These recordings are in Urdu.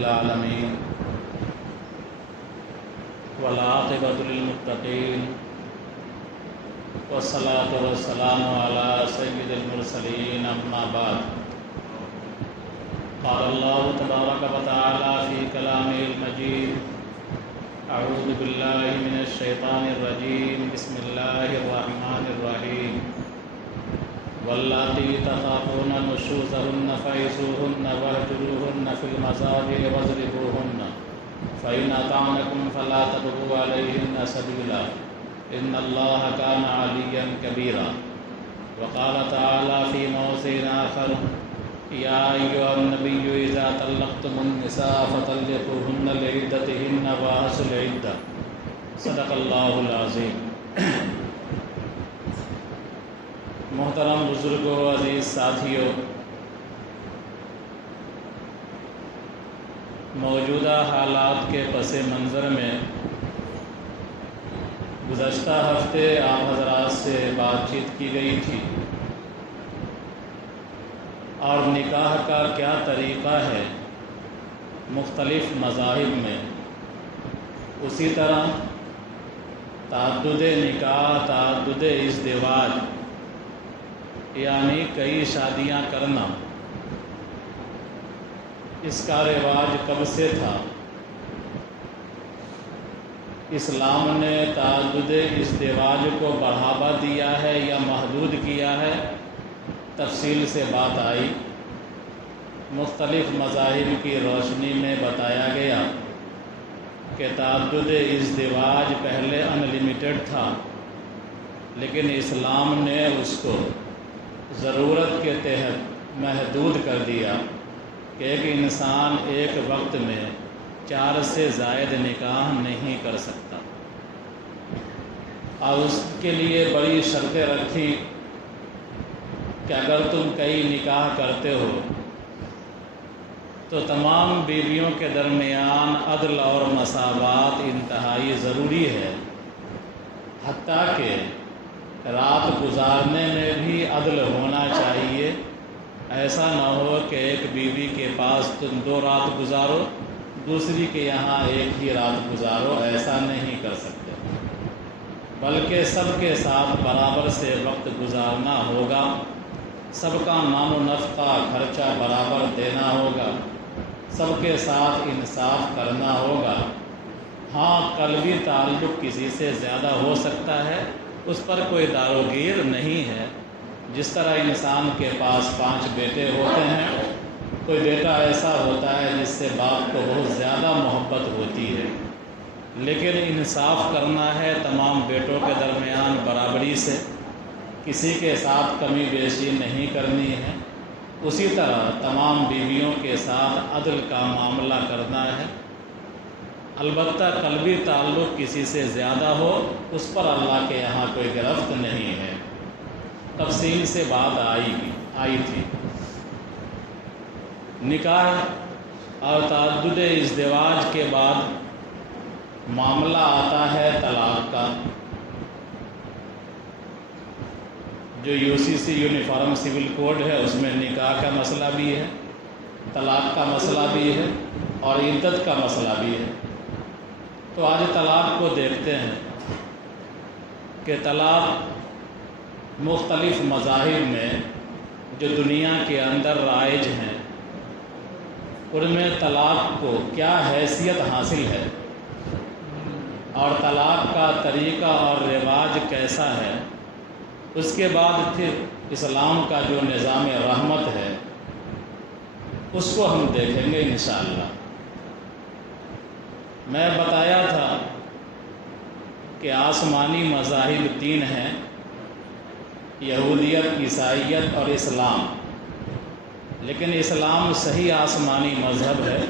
للعالمين والعاقبة للمتقين والصلاة والسلام على سيد المرسلين أما بعد قال الله تبارك وتعالى في كلامه المجيد أعوذ بالله من الشيطان الرجيم بسم الله الرحمن الرحيم واللاتي تخافون نشوزهن فعظوهن واهجروهن في المضاجع واضربوهن فإن أطعنكم فلا تبغوا عليهن سبيلا إن الله كان عليا كبيرا وقال تعالى في موضع آخر يا أيها النبي إذا طلقتم النساء فطلقوهن لعدتهن وأحصوا العدة صدق اللہ العظیم۔ محترم بزرگوں، عزیز ساتھیوں، موجودہ حالات کے پس منظر میں گزشتہ ہفتے آپ حضرات سے بات چیت کی گئی تھی اور نکاح کا کیا طریقہ ہے مختلف مذاہب میں، اسی طرح تعدد نکاح، تعدد ازدواج یعنی کئی شادیاں کرنا، اس کا رواج کب سے تھا؟ اسلام نے تعدد ازدواج کو بڑھاوا دیا ہے یا محدود کیا ہے؟ تفصیل سے بات آئی۔ مختلف مذاہب کی روشنی میں بتایا گیا کہ تعدد ازدواج پہلے ان لمیٹڈ تھا، لیکن اسلام نے اس کو ضرورت کے تحت محدود کر دیا کہ ایک انسان ایک وقت میں 4 سے زائد نکاح نہیں کر سکتا، اور اس کے لیے بڑی شرطیں رکھی کہ اگر تم کئی نکاح کرتے ہو تو تمام بیویوں کے درمیان عدل اور مساوات انتہائی ضروری ہے، حتیٰ کہ رات گزارنے میں بھی عدل ہونا چاہیے۔ ایسا نہ ہو کہ ایک بیوی کے پاس تم 2 رات گزارو، دوسری کے یہاں ایک ہی رات گزارو، ایسا نہیں کر سکتے، بلکہ سب کے ساتھ برابر سے وقت گزارنا ہوگا، سب کا نام و نفقہ خرچہ برابر دینا ہوگا، سب کے ساتھ انصاف کرنا ہوگا۔ ہاں، قلبی تعلق کسی سے زیادہ ہو سکتا ہے، اس پر کوئی داروگیر نہیں ہے۔ جس طرح انسان کے پاس 5 بیٹے ہوتے ہیں، کوئی بیٹا ایسا ہوتا ہے جس سے باپ کو بہت زیادہ محبت ہوتی ہے، لیکن انصاف کرنا ہے تمام بیٹوں کے درمیان برابری سے، کسی کے ساتھ کمی بیشی نہیں کرنی ہے۔ اسی طرح تمام بیویوں کے ساتھ عدل کا معاملہ کرنا ہے۔ البتہ قلبی تعلق کسی سے زیادہ ہو، اس پر اللہ کے یہاں کوئی گرفت نہیں ہے۔ تفصیل سے بات آئی تھی۔ نکاح اور تعدد ازدواج کے بعد معاملہ آتا ہے طلاق کا، جو UCC یونیفارم سول کوڈ ہے، اس میں نکاح کا مسئلہ بھی ہے، طلاق کا مسئلہ بھی ہے اور عدت کا مسئلہ بھی ہے۔ تو آج طلاق کو دیکھتے ہیں کہ طلاق مختلف مذاہب میں جو دنیا کے اندر رائج ہیں، ان میں طلاق کو کیا حیثیت حاصل ہے اور طلاق کا طریقہ اور رواج کیسا ہے۔ اس کے بعد پھر اسلام کا جو نظام رحمت ہے، اس کو ہم دیکھیں گے انشاءاللہ۔ میں بتایا تھا کہ آسمانی مذاہب 3 ہیں، یہودیت، عیسائیت اور اسلام، لیکن اسلام صحیح آسمانی مذہب ہے۔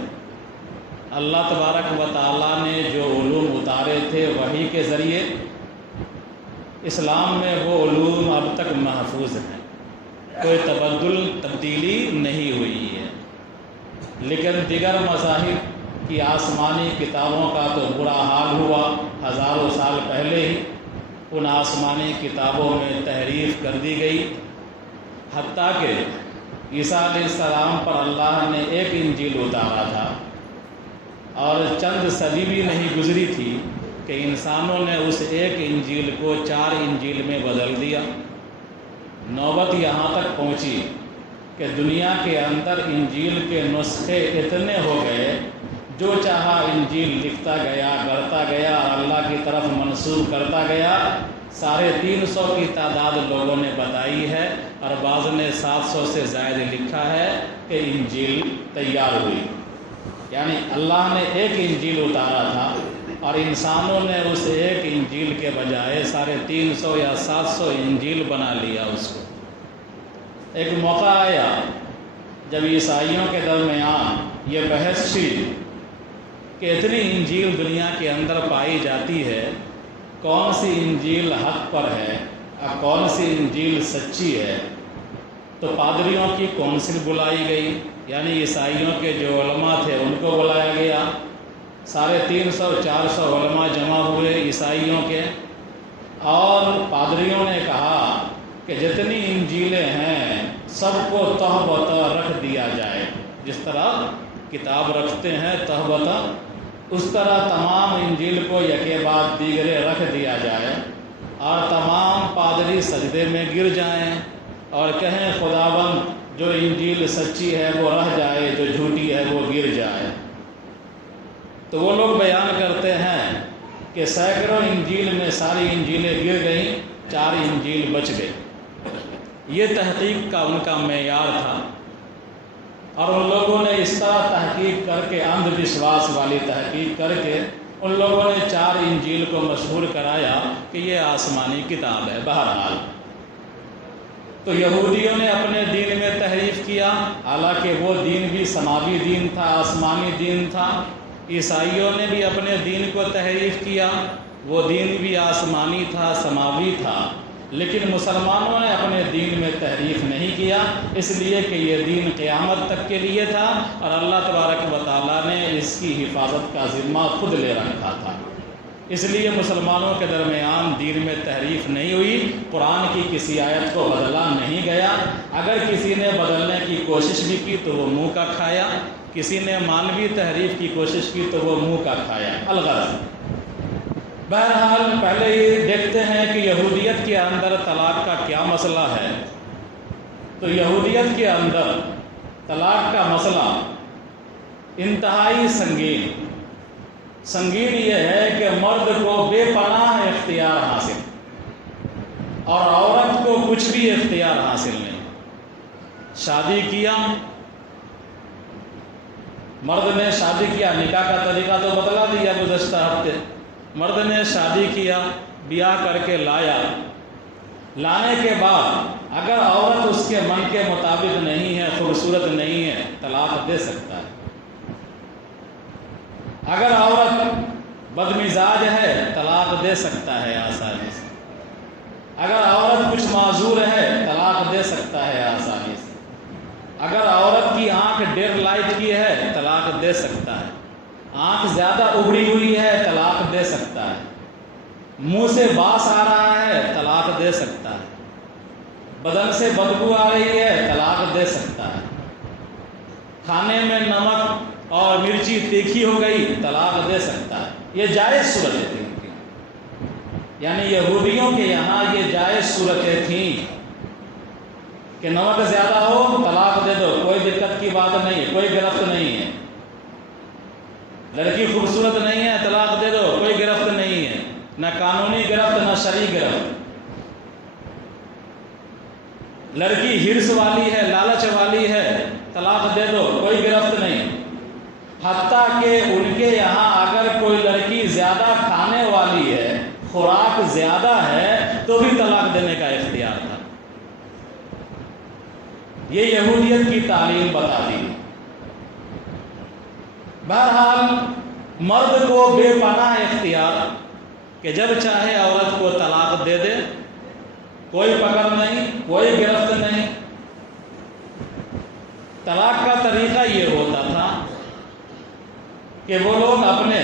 اللہ تبارک و تعالیٰ نے جو علوم اتارے تھے وحی کے ذریعے، اسلام میں وہ علوم اب تک محفوظ ہیں، کوئی تبدیلی نہیں ہوئی ہے۔ لیکن دیگر مذاہب کی آسمانی کتابوں کا تو برا حال ہوا، ہزاروں سال پہلے ہی ان آسمانی کتابوں میں تحریف کر دی گئی، حتیٰ کہ عیسیٰ علیہ السلام پر اللہ نے ایک انجیل اتارا تھا، اور چند صدی بھی نہیں گزری تھی کہ انسانوں نے اس ایک انجیل کو 4 انجیل میں بدل دیا۔ نوبت یہاں تک پہنچی کہ دنیا کے اندر انجیل کے نسخے اتنے ہو گئے، جو چاہا انجیل لکھتا گیا، گڑھتا گیا اور اللہ کی طرف منسوب کرتا گیا۔ 350 کی تعداد لوگوں نے بتائی ہے، اور بعض نے 700 سے زائد لکھا ہے کہ انجیل تیار ہوئی۔ یعنی اللہ نے ایک انجیل اتارا تھا اور انسانوں نے اس ایک انجیل کے بجائے 350 یا 700 انجیل بنا لیا اس کو۔ ایک موقع آیا جب عیسائیوں کے درمیان یہ بحث تھی کہ اتنی انجیل دنیا کے اندر پائی جاتی ہے، کون سی انجیل حق پر ہے اور کون سی انجیل سچی ہے؟ تو پادریوں کی کونسل بلائی گئی، یعنی عیسائیوں کے جو علماء تھے ان کو بلایا گیا۔ 350-400 علماء جمع ہوئے عیسائیوں کے، اور پادریوں نے کہا کہ جتنی انجیلیں ہیں سب کو تہ بتہ رکھ دیا جائے۔ جس طرح کتاب رکھتے ہیں تہ بتہ، اس طرح تمام انجیل کو یکے بعد دیگرے رکھ دیا جائے، اور تمام پادری سجدے میں گر جائیں اور کہیں خداوند جو انجیل سچی ہے وہ رہ جائے، جو جھوٹی ہے وہ گر جائے۔ تو وہ لوگ بیان کرتے ہیں کہ سینکڑوں انجیل میں ساری انجیلیں گر گئیں، 4 انجیل بچ گئی۔ یہ تحقیق کا ان کا معیار تھا، اور ان لوگوں نے اس طرح تحقیق کر کے، اندھ وشواس والی تحقیق کر کے، ان لوگوں نے 4 انجیل کو مشہور کرایا کہ یہ آسمانی کتاب ہے۔ بہرحال تو یہودیوں نے اپنے دین میں تحریف کیا، حالانکہ وہ دین بھی سماوی دین تھا، آسمانی دین تھا۔ عیسائیوں نے بھی اپنے دین کو تحریف کیا، وہ دین بھی آسمانی تھا، سماوی تھا۔ لیکن مسلمانوں نے اپنے دین میں تحریف نہیں کیا، اس لیے کہ یہ دین قیامت تک کے لیے تھا، اور اللہ تبارک و تعالیٰ نے اس کی حفاظت کا ذمہ خود لے رکھا تھا۔ اس لیے مسلمانوں کے درمیان دین میں تحریف نہیں ہوئی، قرآن کی کسی آیت کو بدلا نہیں گیا۔ اگر کسی نے بدلنے کی کوشش بھی کی تو وہ منہ کا کھایا، کسی نے مانوی تحریف کی کوشش کی تو وہ منہ کا کھایا۔ الغرض بہرحال پہلے یہ دیکھتے ہیں کہ یہودیت کے اندر طلاق کا کیا مسئلہ ہے۔ تو یہودیت کے اندر طلاق کا مسئلہ انتہائی سنگین یہ ہے کہ مرد کو بے پناہ اختیار حاصل، اور عورت کو کچھ بھی اختیار حاصل نہیں۔ شادی کیا، مرد نے شادی کیا، نکاح کا طریقہ تو بتلا دیا گزشتہ ہفتے۔ مرد نے شادی کیا، بیاہ کر کے لایا، لانے کے بعد اگر عورت اس کے من کے مطابق نہیں ہے، خوبصورت نہیں ہے، طلاق دے سکتا ہے۔ اگر عورت بدمزاج ہے، طلاق دے سکتا ہے آسانی سے۔ اگر عورت کچھ معذور ہے، طلاق دے سکتا ہے آسانی سے۔ اگر عورت کی آنکھ ڈیر لائٹ کی ہے، طلاق دے سکتا ہے۔ آنکھ زیادہ اگڑی ہوئی ہے، طلاق دے سکتا ہے۔ منہ سے باس آ رہا ہے، طلاق دے سکتا ہے۔ بدن سے بدبو آ رہی ہے، طلاق دے سکتا ہے۔ کھانے میں نمک اور مرچی تیکھی ہو گئی، طلاق دے سکتا ہے۔ یہ جائز صورتیں تھیں، یعنی یہودیوں کے یہاں یہ جائز صورتیں تھیں کہ نمک زیادہ ہو طلاق دے دو، کوئی دقت کی بات نہیں ہے، کوئی گرفت نہیں ہے۔ لڑکی خوبصورت نہیں ہے، طلاق دے دو، کوئی گرفت نہیں ہے، نہ قانونی گرفت نہ شرعی گرفت۔ لڑکی ہرس والی ہے، لالچ والی ہے، طلاق دے دو، کوئی گرفت نہیں۔ حتیٰ کہ ان کے یہاں اگر کوئی لڑکی زیادہ کھانے والی ہے، خوراک زیادہ ہے، تو بھی طلاق دینے کا اختیار تھا۔ یہ یہودیت کی تعلیم بتاتی ہے۔ بہرحال مرد کو بے پناہ اختیار کہ جب چاہے عورت کو طلاق دے دے، کوئی پکڑ نہیں، کوئی گرفت نہیں۔ طلاق کا طریقہ یہ ہوتا تھا کہ وہ لوگ اپنے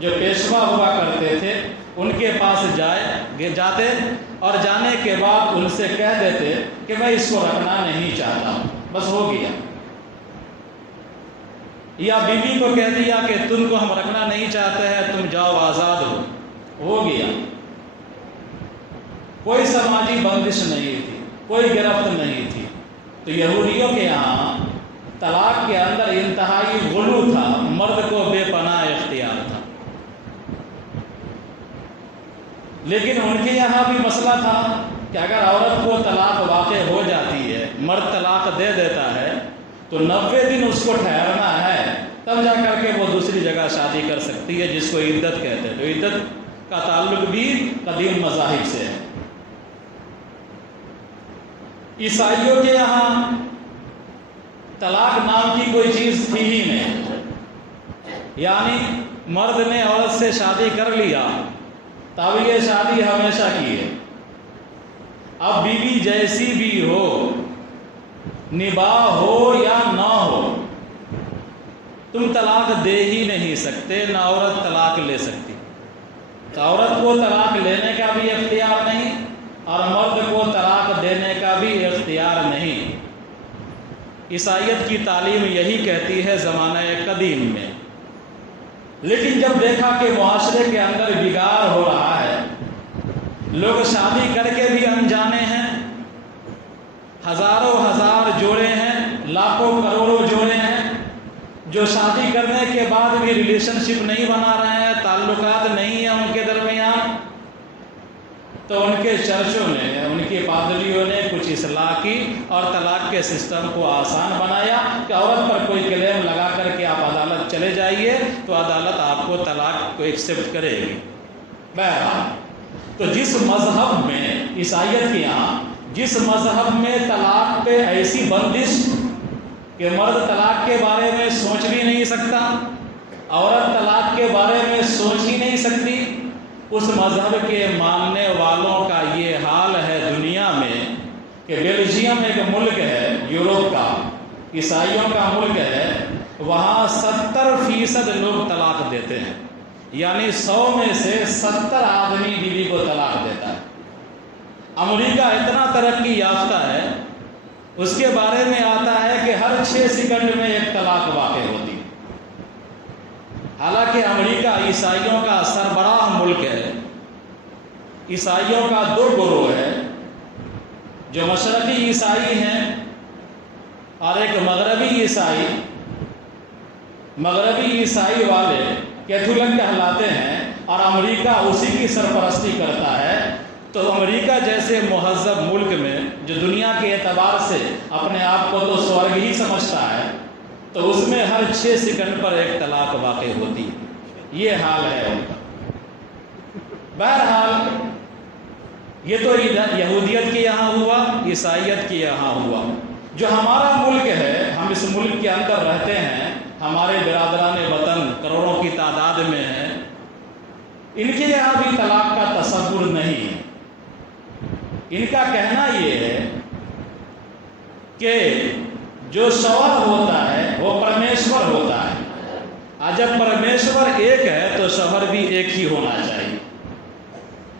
جو پیشوا ہوا کرتے تھے ان کے پاس جاتے اور جانے کے بعد ان سے کہہ دیتے کہ میں اس کو رکھنا نہیں چاہتا ہوں، بس ہو گیا۔ یا بیوی کو کہہ دیا کہ تم کو ہم رکھنا نہیں چاہتے ہیں، تم جاؤ آزاد ہو گیا۔ کوئی سماجی بندش نہیں تھی، کوئی گرفت نہیں تھی۔ تو یہودیوں کے یہاں طلاق کے اندر انتہائی غلو تھا، مرد کو بے پناہ اختیار تھا۔ لیکن ان کے یہاں بھی مسئلہ تھا کہ اگر عورت کو طلاق واقع ہو جاتی ہے، مرد طلاق دے دیتا ہے، تو 90 دن اس کو ٹھہرنا ہے، تب جا کر کے وہ دوسری جگہ شادی کر سکتی ہے، جس کو عدت کہتے ہیں۔ تو عدت کا تعلق بھی قدیم مذاہب سے ہے۔ عیسائیوں کے یہاں طلاق نام کی کوئی چیز تھی ہی نہیں، یعنی مرد نے عورت سے شادی کر لیا، تعویل شادی ہمیشہ کی ہے۔ اب بیوی جیسی بھی ہو، نباہ ہو یا نہ ہو، تم طلاق دے ہی نہیں سکتے، نہ عورت طلاق لے سکتی۔ تو عورت کو طلاق لینے کا بھی اختیار نہیں اور مرد کو طلاق دینے کا بھی اختیار نہیں۔ عیسائیت کی تعلیم یہی کہتی ہے زمانہ قدیم میں۔ لیکن جب دیکھا کہ معاشرے کے اندر بگاڑ ہو رہا ہے، لوگ شادی کر کے بھی انجانے ہیں، ہزاروں ہزار جوڑے ہیں، لاکھوں کروڑوں جوڑے ہیں، جو شادی کرنے کے بعد بھی ریلیشن شپ نہیں بنا رہے ہیں، تعلقات نہیں ہیں ان کے درمیان، تو ان کے چرچوں نے، ان کے پادریوں نے کچھ اصلاح کی اور طلاق کے سسٹم کو آسان بنایا کہ عورت پر کوئی کلیم لگا کر کے آپ عدالت چلے جائیے تو عدالت آپ کو طلاق کو ایکسیپٹ کرے گی۔ بہرحال تو جس مذہب میں، عیسائیت کے یہاں جس مذہب میں طلاق پہ ایسی بندش کہ مرد طلاق کے بارے میں سوچ بھی نہیں سکتا، عورت طلاق کے بارے میں سوچ ہی نہیں سکتی، اس مذہب کے ماننے والوں کا یہ حال ہے دنیا میں کہ بیلجیم ایک ملک ہے یورپ کا، عیسائیوں کا ملک ہے، وہاں 70% لوگ طلاق دیتے ہیں، یعنی 100 میں سے 70 آدمی بیوی کو طلاق دیتا ہے۔ امریکہ اتنا ترقی یافتہ ہے، اس کے بارے میں آتا ہے کہ ہر 6 سیکنڈ میں ایک طلاق واقع ہوتی ہے۔ حالانکہ امریکہ عیسائیوں کا سربراہ ملک ہے، عیسائیوں کا 2 گروہ ہے، جو مشرقی عیسائی ہیں اور ایک مغربی عیسائی۔ مغربی عیسائی والے کیتھولک کہلاتے ہیں اور امریکہ اسی کی سرپرستی کرتا ہے۔ تو امریکہ جیسے مہذب ملک میں، جو دنیا کے اعتبار سے اپنے آپ کو تو سورگ ہی سمجھتا ہے، تو اس میں ہر 6 سیکنڈ پر ایک طلاق واقع ہوتی ہے۔ یہ حال ہے ان کا۔ بہرحال یہ تو یہودیت کے یہاں ہوا، عیسائیت کے یہاں ہوا۔ جو ہمارا ملک ہے، ہم اس ملک کے اندر رہتے ہیں، ہمارے برادران وطن کروڑوں کی تعداد میں ہیں، ان کے یہاں بھی طلاق کا تصور نہیں ہے۔ ان کا کہنا یہ ہے کہ جو شوہر ہوتا ہے وہ پرمیشور ہوتا ہے، اور جب پرمیشور ایک ہے تو شوہر بھی ایک ہی ہونا چاہیے۔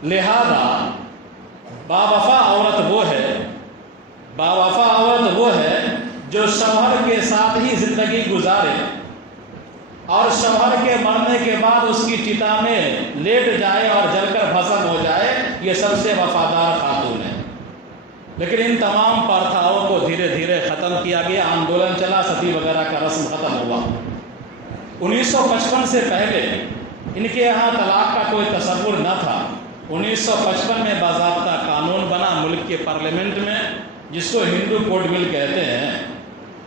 لہذا باوفا عورت وہ ہے جو شوہر کے ساتھ ہی زندگی گزارے اور شوہر کے مرنے کے بعد اس کی چتا میں لیٹ جائے اور جل کر بھسم ہو جائے، یہ سب سے وفادار خاتون ہے۔ لیکن ان تمام پرتھاؤں کو دھیرے دھیرے ختم کیا گیا، آندولن چلا، ستی وغیرہ کا رسم ختم ہوا۔ 1955 سے پہلے ان کے یہاں طلاق کا کوئی تصور نہ تھا۔ 1955 میں باضابطہ قانون بنا ملک کے پارلیمنٹ میں، جس کو ہندو کوڈ بل کہتے ہیں،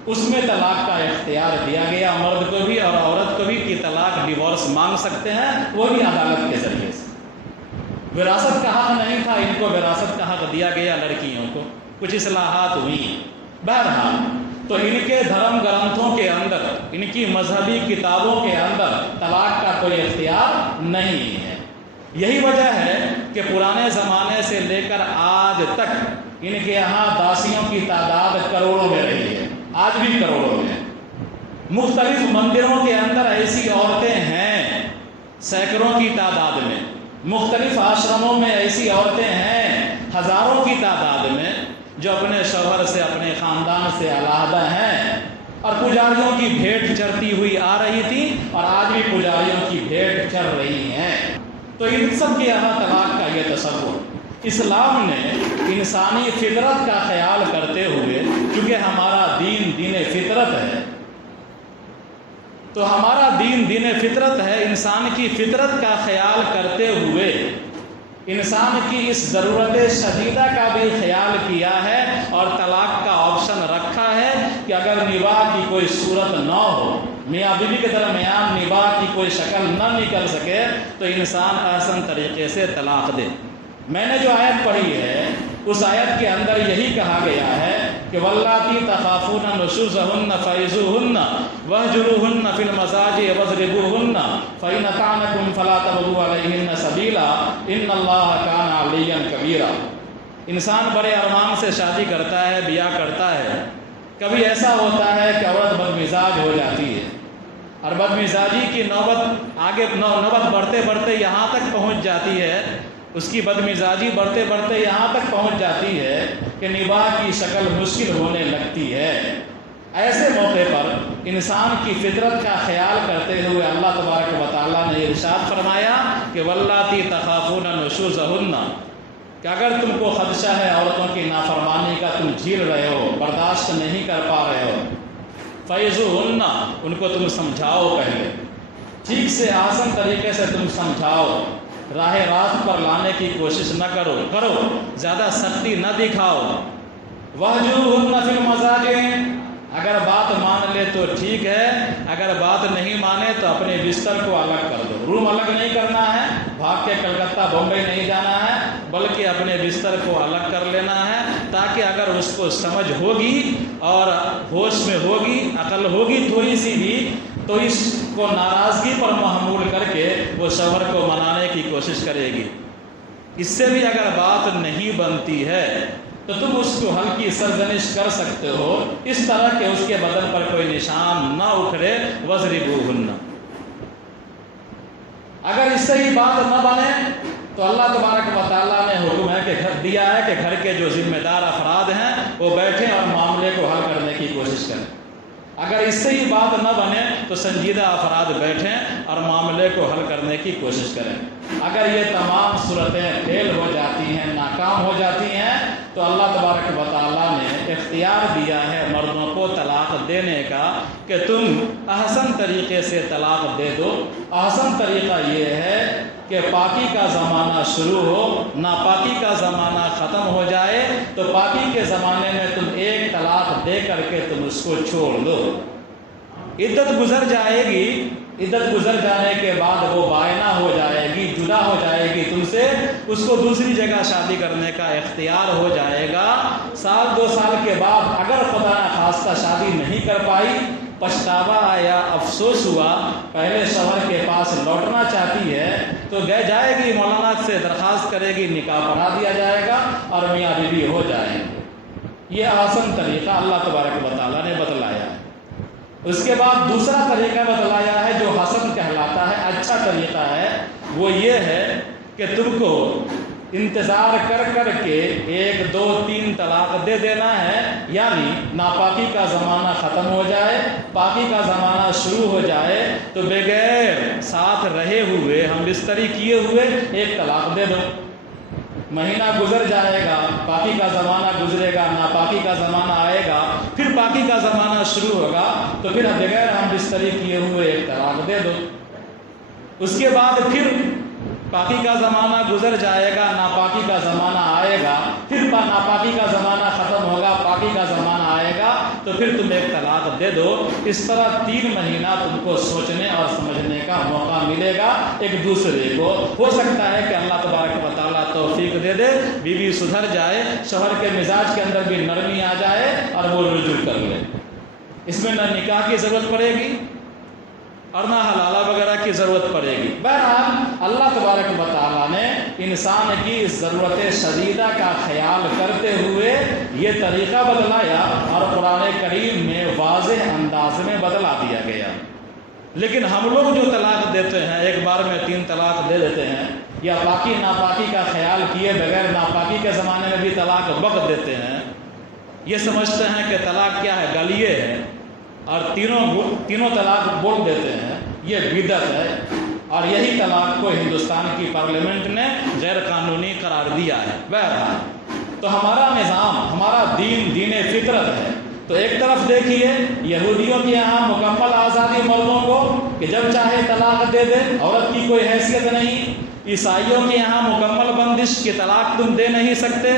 اس میں طلاق کا اختیار دیا گیا مرد کو بھی اور عورت کو بھی کہ طلاق ڈیورس مانگ سکتے ہیں، وہ بھی عدالت کے ذریعے سے۔ وراثت کا حق نہیں تھا، ان کو وراثت کا حق دیا گیا، لڑکیوں کو۔ کچھ اصلاحات ہوئی۔ بہرحال تو ان کے دھرم گرنتھوں کے اندر، ان کی مذہبی کتابوں کے اندر طلاق کا کوئی اختیار نہیں ہے۔ یہی وجہ ہے کہ پرانے زمانے سے لے کر آج تک ان کے یہاں داسیوں کی تعداد کروڑوں میں رہی ہے، آج بھی کروڑوں میں۔ مختلف مندروں کے اندر ایسی عورتیں ہیں سینکڑوں کی تعداد میں، مختلف آشرموں میں ایسی عورتیں ہیں ہزاروں کی تعداد میں، جو اپنے شوہر سے، اپنے خاندان سے علیحدہ ہیں اور پجاریوں کی بھیڑ چرتی ہوئی آ رہی تھی اور آج بھی پجاریوں کی بھیڑ چر رہی ہیں۔ تو ان سب کے یہاں طلاق کا یہ تصور، اسلام نے انسانی فطرت کا خیال کرتے ہوئے، چونکہ ہمارا دین دین فطرت ہے، تو ہمارا دین فطرت ہے، انسان کی فطرت کا خیال کرتے ہوئے انسان کی اس ضرورت شدیدہ کا بھی خیال کیا ہے اور طلاق کا آپشن رکھا ہے کہ اگر نباہ کی کوئی صورت نہ ہو، میاں بیوی کے درمیان نباہ کی کوئی شکل نہ نکل سکے، تو انسان احسن طریقے سے طلاق دے۔ میں نے جو آیت پڑھی ہے اس آیت کے اندر یہی کہا گیا ہے کہ واللاتی تخافون نشوزہن فعظوہن واہجروہن فی المضاجع واضربوہن فإن أطعنکم فلا تبغوا علیہن سبیلا ان اللہ کان علیا کبیرا۔ انسان بڑے ارمان سے شادی کرتا ہے، بیاہ کرتا ہے، کبھی ایسا ہوتا ہے کہ عورت بدمزاج ہو جاتی ہے اور بدمزاجی کی نوبت بڑھتے بڑھتے یہاں تک پہنچ جاتی ہے، اس کی بدمزاجی بڑھتے بڑھتے یہاں تک پہنچ جاتی ہے کہ نباہ کی شکل مشکل ہونے لگتی ہے۔ ایسے موقع پر انسان کی فطرت کا خیال کرتے ہوئے اللہ تبارک و تعالیٰ نے ارشاد فرمایا کہ واللاتی تخافون نشوزہن، کہ اگر تم کو خدشہ ہے عورتوں کی نافرمانی کا، تم جھیل رہے ہو، برداشت نہیں کر پا رہے ہو، فعظوہن، ان کو تم سمجھاؤ، پہلے ٹھیک سے آسان طریقے سے تم سمجھاؤ، راہ راست پر لانے کی کوشش نہ کرو، زیادہ سختی نہ دکھاؤ۔ واہجروہن فی المضاجع، اگر بات مان لے تو ٹھیک ہے، اگر بات نہیں مانے تو اپنے بستر کو الگ کر دو۔ روم الگ نہیں کرنا ہے، بھاگ کے کلکتہ بمبئی نہیں جانا ہے، بلکہ اپنے بستر کو الگ کر لینا ہے، تاکہ اگر اس کو سمجھ ہوگی اور ہوش میں ہوگی، عقل ہوگی تھوڑی سی بھی، تو اس کو ناراضگی پر محمول کر کے وہ شوہر کو منانے کی کوشش کرے گی۔ اس سے بھی اگر بات نہیں بنتی ہے تو تم اس کو ہلکی سرزنش کر سکتے ہو، اس طرح کہ اس کے بدن پر کوئی نشان نہ اکھڑے۔ وَاضْرِبُوهُنَّ، اگر اس سے ہی بات نہ بنے تو اللہ تبارک و تعالیٰ نے حکم ہے کہ دیا ہے کہ گھر کے جو ذمہ دار افراد ہیں وہ بیٹھیں اور معاملے کو حل کرنے کی کوشش کریں۔ اگر اس سے ہی بات نہ بنے تو سنجیدہ افراد بیٹھیں اور معاملے کو حل کرنے کی کوشش کریں۔ اگر یہ تمام صورتیں فیل ہو جاتی ہیں، ناکام ہو جاتی ہیں، تو اللہ تبارک و تعالیٰ نے اختیار دیا ہے مردوں کو طلاق دینے کا کہ تم احسن طریقے سے طلاق دے دو۔ احسن طریقہ یہ ہے کہ پاکی کا زمانہ شروع ہو، ناپاکی کا زمانہ ختم ہو جائے، تو پاکی کے زمانے میں تم ایک طلاق دے کر کے تم اس کو چھوڑ دو۔ عدت گزر جائے گی، عدت گزر جانے کے بعد وہ بائنہ ہو جائے گی، جدا ہو جائے گی تم سے، اس کو دوسری جگہ شادی کرنے کا اختیار ہو جائے گا۔ سال دو سال کے بعد اگر خدا نخواستہ شادی نہیں کر پائی، پچھتاوا آیا، افسوس ہوا، پہلے شوہر کے پاس لوٹنا چاہتی ہے، تو جائے گی مولانا سے درخواست کرے گی، نکاح پڑھا دیا جائے گا اور میاں بیوی ہو جائیں گے۔ یہ آسان طریقہ اللہ تبارک و تعالیٰ نے بتلایا ہے۔ اس کے بعد دوسرا طریقہ بتلایا ہے جو حسن کہلاتا ہے، اچھا طریقہ ہے، وہ یہ ہے کہ تم کو انتظار کر کر کے 1 2 3 طلاق دے دینا ہے، یعنی ناپاکی کا زمانہ ختم ہو جائے، پاکی کا زمانہ شروع ہو جائے، تو بغیر ساتھ رہے ہوئے، ہم بستری کیے ہوئے 1 طلاق دے دو۔ مہینہ گزر جائے گا، پاکی کا زمانہ گزرے گا، ناپاکی کا زمانہ آئے گا، پھر پاکی کا زمانہ شروع ہوگا، تو پھر بغیر ہم بستری کیے ہوئے 1 طلاق دے دو۔ اس کے بعد پھر پاکی کا زمانہ گزر جائے گا، ناپاکی کا زمانہ آئے گا، پھر ناپاکی کا زمانہ ختم ہوگا، پاکی کا زمانہ آئے گا، تو پھر تم 1 طلاق دے دو۔ اس طرح 3 مہینہ تم کو سوچنے اور سمجھنے کا موقع ملے گا ایک دوسرے کو۔ ہو سکتا ہے کہ اللہ تبارک و تعالیٰ توفیق دے دے، بیوی سدھر جائے، شوہر کے مزاج کے اندر بھی نرمی آ جائے اور وہ رجوع کر لے۔ اس میں نہ نکاح کی ضرورت پڑے گی اور نہ حلالہ وغیرہ کی ضرورت پڑے گی۔ بہرحال اللہ تبارک و تعالیٰ نے انسان کی اس ضرورت شدیدہ کا خیال کرتے ہوئے یہ طریقہ بتلایا اور قرآن کریم میں واضح انداز میں بتلا دیا گیا۔ لیکن ہم لوگ جو طلاق دیتے ہیں، ایک بار میں 3 طلاق دے دیتے ہیں، یا پاکی ناپاکی کا خیال کیے بغیر ناپاکی کے زمانے میں بھی طلاق وقت دیتے ہیں، یہ سمجھتے ہیں کہ طلاق کیا ہے، گلیے ہے، اور تینوں طلاق بول دیتے ہیں، یہ بدعت ہے، اور یہی طلاق کو ہندوستان کی پارلیمنٹ نے غیر قانونی قرار دیا ہے۔ بہرحال تو ہمارا نظام، ہمارا دین فطرت ہے۔ تو ایک طرف دیکھیے یہودیوں کے یہاں مکمل آزادی مردوں کو کہ جب چاہے طلاق دے دے، عورت کی کوئی حیثیت نہیں۔ عیسائیوں کے یہاں مکمل بندش کہ طلاق تم دے نہیں سکتے،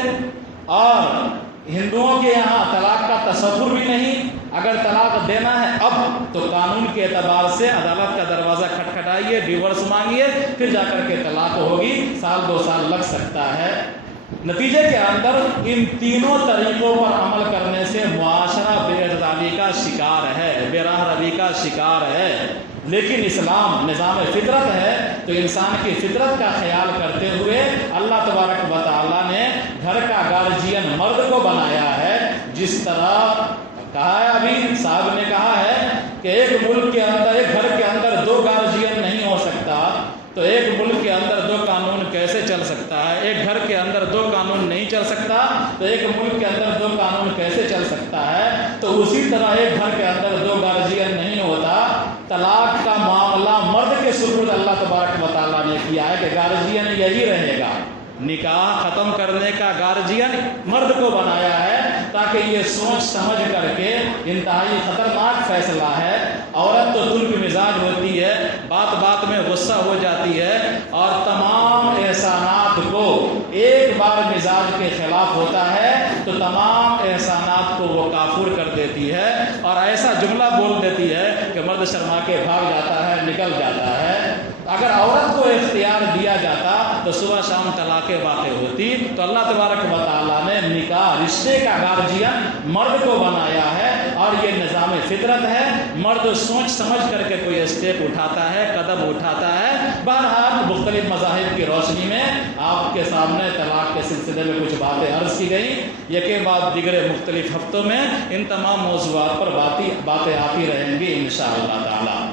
اور ہندوؤں کے یہاں طلاق کا تصور بھی نہیں۔ اگر طلاق دینا ہے اب تو قانون کے اعتبار سے عدالت کا دروازہ کھٹکھٹائیے، ڈیورس مانگیے، پھر جا کر کے طلاق ہوگی، 1-2 سال لگ سکتا ہے۔ نتیجے کے اندر ان تینوں طریقوں پر عمل کرنے سے معاشرہ بے اعتدالی کا شکار ہے، بے راہ روی کا شکار ہے۔ لیکن اسلام نظام فطرت ہے، تو انسان کی فطرت کا خیال کرتے ہوئے اللہ تبارک و تعالیٰ نے گھر کا گارجین مرد کو بنایا ہے۔ جس طرح کہا ہے، ابھی صاحب نے کہا ہے کہ ایک ملک کے اندر، ایک گھر کے اندر 2 گارجین نہیں ہو سکتا، تو ایک ملک کے اندر 2 قانون کیسے چل سکتا ہے؟ ایک گھر کے اندر 2 قانون نہیں چل سکتا، تو ایک ملک کے اندر 2 قانون کیسے چل سکتا ہے؟ تو اسی طرح ایک گھر کے اندر 2 گارجین نہیں ہوتا۔ طلاق کا معاملہ مرد کے سپرد اللہ تبارک و تعالیٰ نے کیا ہے کہ گارجین یہی رہے گا، نکاح ختم کرنے کا گارجین مرد کو بنایا ہے، تاکہ یہ سوچ سمجھ کر کے، انتہائی خطرناک فیصلہ ہے، عورت تو ترک مزاج ہوتی ہے، بات بات میں غصہ ہو جاتی ہے، اور تمام احسانات کو ایک بار مزاج کے خلاف ہوتا ہے تو تمام احسانات کو وہ کافور کر دیتی ہے، اور ایسا جملہ بول دیتی ہے کہ مرد شرما کے بھاگ جاتا ہے، نکل جاتا ہے۔ اگر عورت کو اختیار دیا جاتا تو صبح شام طلاقیں واقع ہوتی۔ تو اللہ تبارک و تعالیٰ نے نکاح، رشتے کا گارجین مرد کو بنایا ہے، اور یہ نظام فطرت ہے۔ مرد سوچ سمجھ کر کے کوئی اسٹیپ اٹھاتا ہے، قدم اٹھاتا ہے۔ بہرحال مختلف مذاہب کی روشنی میں آپ کے سامنے طلاق کے سلسلے میں کچھ باتیں عرض کی گئیں۔ یکے بعد دیگر مختلف ہفتوں میں ان تمام موضوعات پر باتیں آتی رہیں گی انشاءاللہ تعالی۔